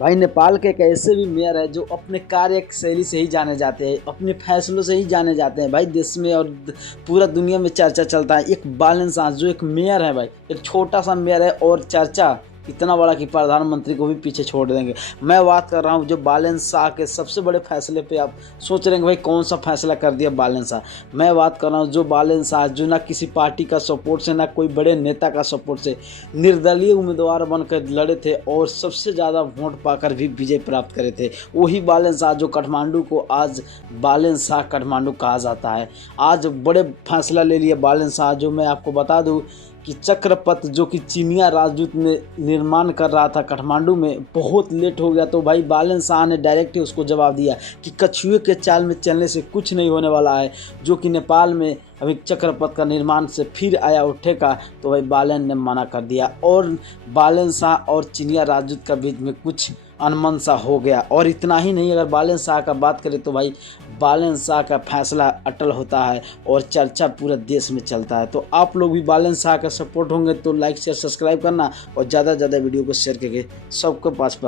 भाई नेपाल के एक ऐसे भी मेयर है जो अपने कार्य शैली से ही जाने जाते हैं, अपने फैसलों से ही जाने जाते हैं भाई। देश में और पूरा दुनिया में चर्चा चलता है। एक बालन साह जो एक मेयर है भाई, एक छोटा सा मेयर है और चर्चा इतना बड़ा कि प्रधानमंत्री को भी पीछे छोड़ देंगे। मैं बात कर रहा हूँ जो बालन शाह के सबसे बड़े फैसले पे आप सोच रहे हैं भाई कौन सा फैसला कर दिया बालन शाह। मैं बात कर रहा हूँ जो बालन शाह जो ना किसी पार्टी का सपोर्ट से ना कोई बड़े नेता का सपोर्ट से निर्दलीय उम्मीदवार बनकर लड़े थे और सबसे ज़्यादा वोट पाकर भी विजय प्राप्त करे थे। वही बालन शाह जो काठमांडू को आज बालन शाह काठमांडू कहा जाता है। आज बड़े फैसला ले लिया बालन शाह। जो मैं आपको बता दूं कि चक्रपथ जो कि चीनिया राजदूत ने निर्माण कर रहा था काठमांडू में, बहुत लेट हो गया। तो भाई बालन शाह ने डायरेक्ट ही उसको जवाब दिया कि कछुए के चाल में चलने से कुछ नहीं होने वाला है। जो कि नेपाल में अभी चक्रपथ का निर्माण से फिर आया उठेगा। तो भाई बालन ने मना कर दिया और बालन शाह और चीनिया राजदूत का बीच में कुछ अनमन सा हो गया। और इतना ही नहीं, अगर बालन शाह का बात करें तो भाई बालन शाह का फैसला अटल होता है और चर्चा पूरे देश में चलता है। तो आप लोग भी बालन शाह का सपोर्ट होंगे तो लाइक शेयर सब्सक्राइब करना और ज़्यादा से ज़्यादा वीडियो को शेयर करके सबके पास